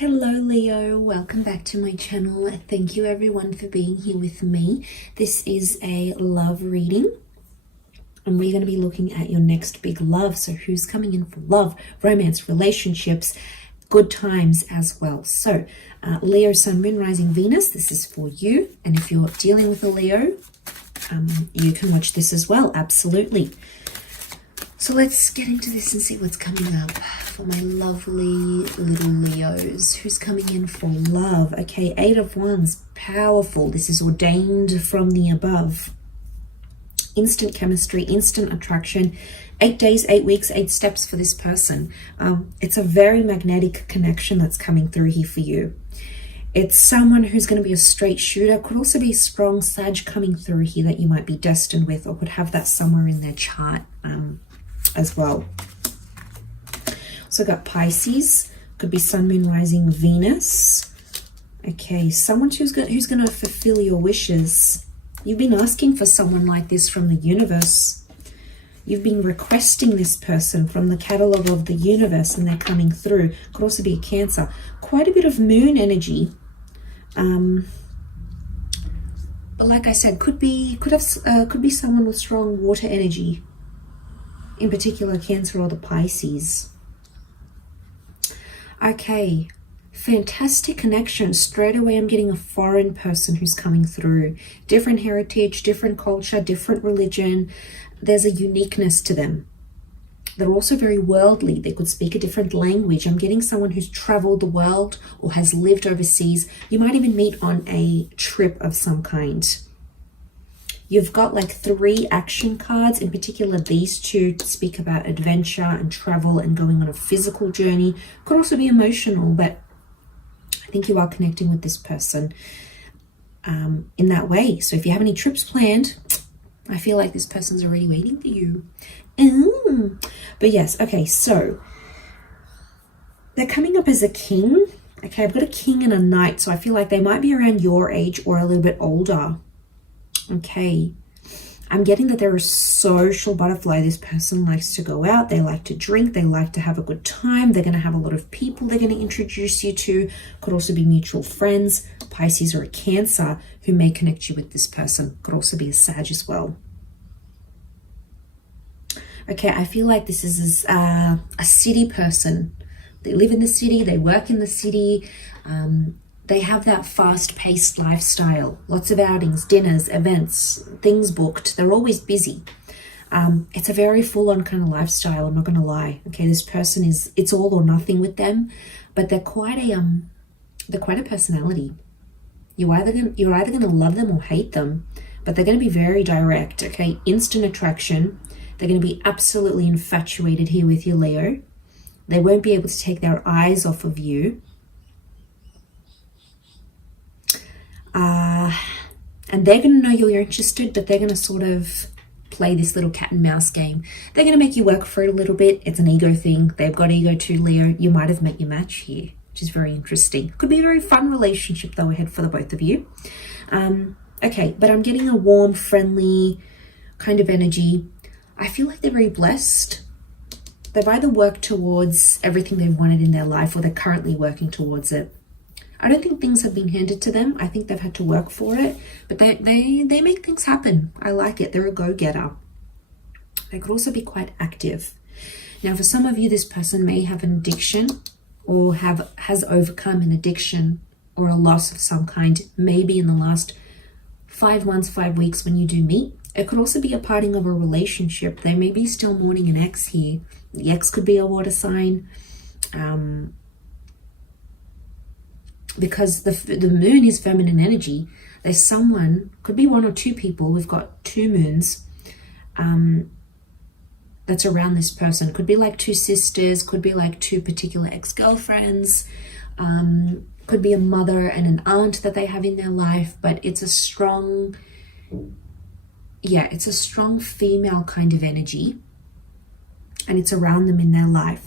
Hello Leo, welcome back to my channel. Thank you everyone for being here with me. This is a love reading and we're going to be looking at your next big love. So who's coming in for love, romance, relationships, good times as well. So Leo, Sun, Moon, Rising, Venus, this is for you. And if you're dealing with a Leo, you can watch this as well, absolutely. So let's get into this and see what's coming up for my lovely little Leos. Who's coming in for love? Okay, Eight of Wands, powerful. This is ordained from the above. Instant chemistry, instant attraction. 8 days, 8 weeks, 8 steps for this person. It's a very magnetic connection that's coming through here for you. It's someone who's going to be a straight shooter. Could also be strong Sag coming through here that you might be destined with, or could have that somewhere in their chart as well. So got Pisces, could be Sun, Moon, Rising, Venus. Okay, someone who's going to fulfill your wishes. You've been asking for someone like this from the universe. You've been requesting this person from the catalog of the universe, and they're coming through. Could also be a Cancer. Quite a bit of moon energy. But like I said, could be someone with strong water energy. In particular, Cancer or the Pisces. Okay, fantastic connection. Straight away, I'm getting a foreign person who's coming through. Different heritage, different culture, different religion. There's a uniqueness to them. They're also very worldly. They could speak a different language. I'm getting someone who's traveled the world or has lived overseas. You might even meet on a trip of some kind. You've got like 3 action cards, in particular these two speak about adventure and travel and going on a physical journey. Could also be emotional, but I think you are connecting with this person in that way. So if you have any trips planned, I feel like this person's already waiting for you. But yes, okay, so they're coming up as a king. Okay, I've got a king and a knight, so I feel like they might be around your age or a little bit older. Okay, I'm getting that they're a social butterfly. This person likes to go out, they like to drink, they like to have a good time. They're going to have a lot of people they're going to introduce you to. Could also be mutual friends. Pisces or a Cancer who may connect you with this person. Could also be a Sag as well. Okay, I feel like this is a city person. They live in the city, they work in the city. They have that fast-paced lifestyle. Lots of outings, dinners, events, things booked. They're always busy. It's a very full-on kind of lifestyle, I'm not going to lie. Okay, this person it's all or nothing with them, but they're quite a personality. You're either going to love them or hate them, but they're going to be very direct. Okay, instant attraction. They're going to be absolutely infatuated here with you, Leo. They won't be able to take their eyes off of you. And they're going to know you're interested, but they're going to sort of play this little cat and mouse game. They're going to make you work for it a little bit. It's an ego thing. They've got ego too, Leo. You might have met your match here, which is very interesting. Could be a very fun relationship though ahead for the both of you. Okay, but I'm getting a warm, friendly kind of energy. I feel like they're very blessed. They've either worked towards everything they've wanted in their life or they're currently working towards it. I don't think things have been handed to them. I think they've had to work for it, but they make things happen. I like it. They're a go-getter. They could also be quite active. Now, for some of you, this person may have an addiction or has overcome an addiction or a loss of some kind, maybe in the last 5 months, 5 weeks when you do meet. It could also be a parting of a relationship. They may be still mourning an ex here. The ex could be a water sign. Because the moon is feminine energy, there's someone, could be 1 or 2 people, we've got 2 moons, that's around this person. Could be like 2 sisters, could be like 2 particular ex-girlfriends, could be a mother and an aunt that they have in their life, but it's a strong, it's a strong female kind of energy, and it's around them in their life.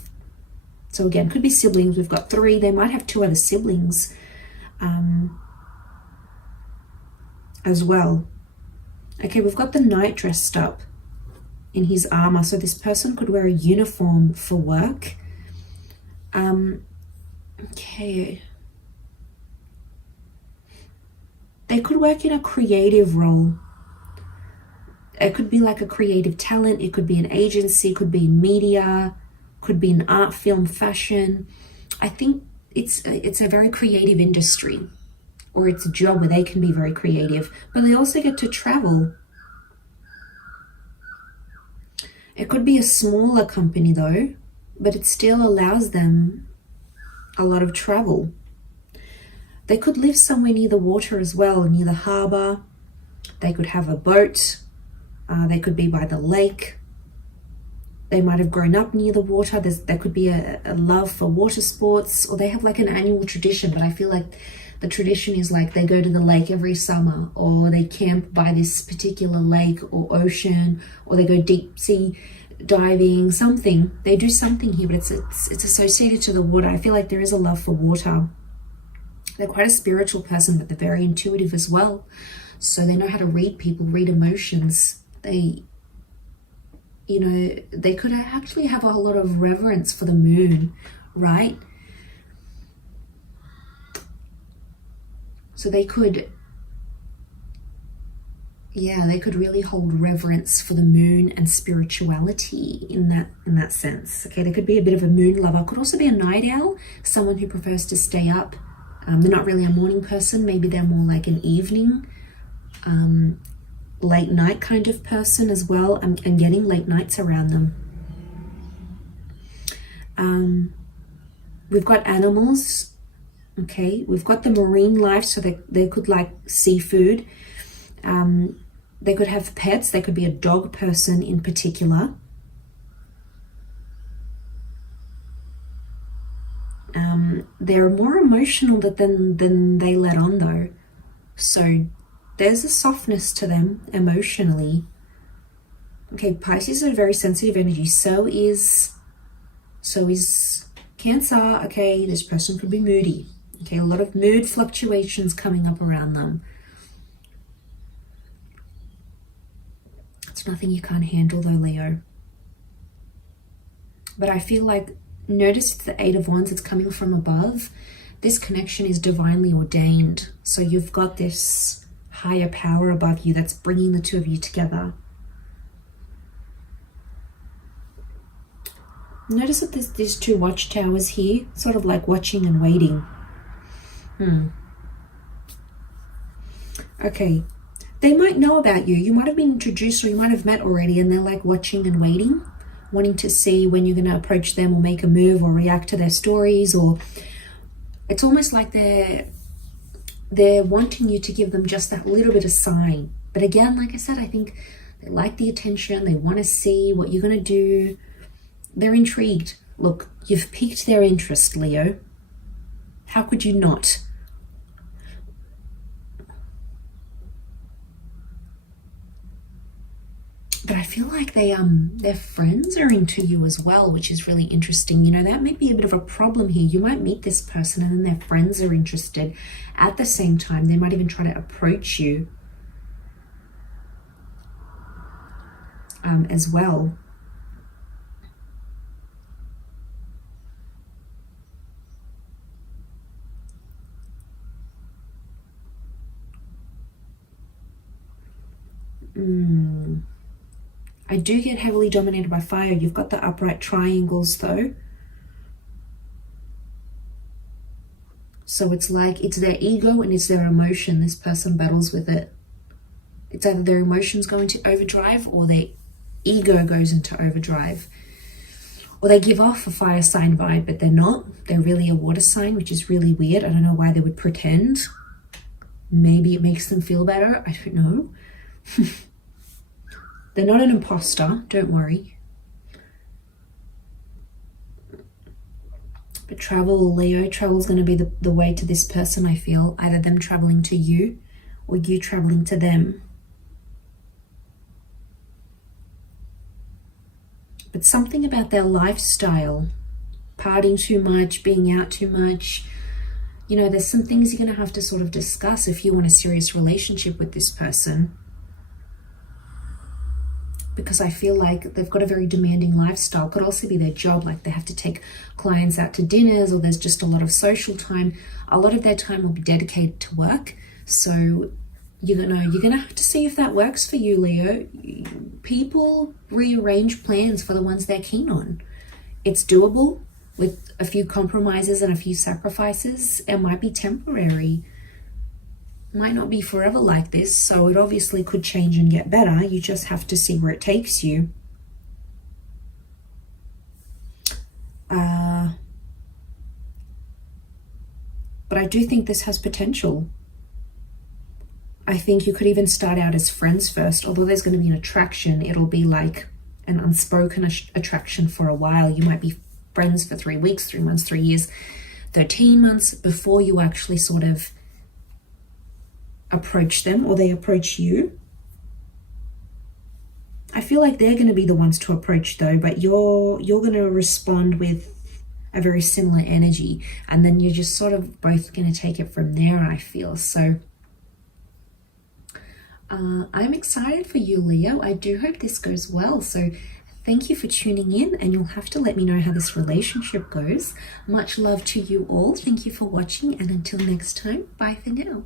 So again, could be siblings. We've got 3. They might have 2 other siblings as well. Okay, we've got the knight dressed up in his armor. So this person could wear a uniform for work. Okay. They could work in a creative role. It could be like a creative talent. It could be an agency, could be in media, could be in art, film, fashion. I think it's a very creative industry, or it's a job where they can be very creative, but they also get to travel. It could be a smaller company though, but it still allows them a lot of travel. They could live somewhere near the water as well, near the harbor. They could have a boat. They could be by the lake. They might have grown up near the water. There could be a love for water sports, or they have like an annual tradition, but I feel like the tradition is like they go to the lake every summer, or they camp by this particular lake or ocean, or they go deep sea diving, something. They do something here, but it's associated to the water. I feel like there is a love for water. They're quite a spiritual person, but they're very intuitive as well. So they know how to read people, read emotions. They could actually have a lot of reverence for the moon, right? So they could really hold reverence for the moon and spirituality in that sense. Okay, they could be a bit of a moon lover. Could also be a night owl, someone who prefers to stay up. They're not really a morning person. Maybe they're more like an evening, late night kind of person as well. I'm getting late nights around them. We've got animals. Okay, we've got the marine life, so they could like seafood. They could have pets. They could be a dog person in particular. They're more emotional than they let on though. So there's a softness to them emotionally. Okay, Pisces are very sensitive energy. So is Cancer. Okay, this person could be moody. Okay, a lot of mood fluctuations coming up around them. It's nothing you can't handle though, Leo. But I feel like, notice the Eight of Wands, it's coming from above. This connection is divinely ordained. So you've got this higher power above you that's bringing the two of you together. Notice that there's two watchtowers here, sort of like watching and waiting. Okay, they might know about you. You might have been introduced, or you might have met already, and they're like watching and waiting, wanting to see when you're going to approach them or make a move or react to their stories. Or it's almost like they're wanting you to give them just that little bit of sign. But again, like I said, I think they like the attention. They want to see what you're going to do. They're intrigued. Look, you've piqued their interest, Leo. How could you not? But I feel like their friends are into you as well, which is really interesting. You know, that might be a bit of a problem here. You might meet this person and then their friends are interested at the same time. They might even try to approach you as well. I do get heavily dominated by fire. You've got the upright triangles though. So it's like it's their ego and it's their emotion. This person battles with it. It's either their emotions go into overdrive or their ego goes into overdrive. Or they give off a fire sign vibe, but they're not. They're really a water sign, which is really weird. I don't know why they would pretend. Maybe it makes them feel better. I don't know. They're not an imposter, don't worry. But travel, Leo, travel is going to be the way to this person, I feel. Either them traveling to you or you traveling to them. But something about their lifestyle, partying too much, being out too much, you know, there's some things you're going to have to sort of discuss if you want a serious relationship with this person. because I feel like they've got a very demanding lifestyle. Could also be their job, like they have to take clients out to dinners, or there's just a lot of social time. A lot of their time will be dedicated to work. So you're gonna have to see if that works for you, Leo. People rearrange plans for the ones they're keen on. It's doable with a few compromises and a few sacrifices. It might be temporary. Might not be forever like this, so it obviously could change and get better. You just have to see where it takes you. But I do think this has potential. I think you could even start out as friends first. Although there's going to be an attraction, it'll be like an unspoken attraction for a while. You might be friends for 3 weeks, 3 months, 3 years, 13 months before you actually sort of approach them, or they approach you. I feel like they're going to be the ones to approach though, but you're going to respond with a very similar energy, and then you're just sort of both going to take it from there, I feel. So I'm excited for you, Leo. I do hope this goes well. So thank you for tuning in, and you'll have to let me know how this relationship goes. Much love to you all. Thank you for watching, and until next time, bye for now.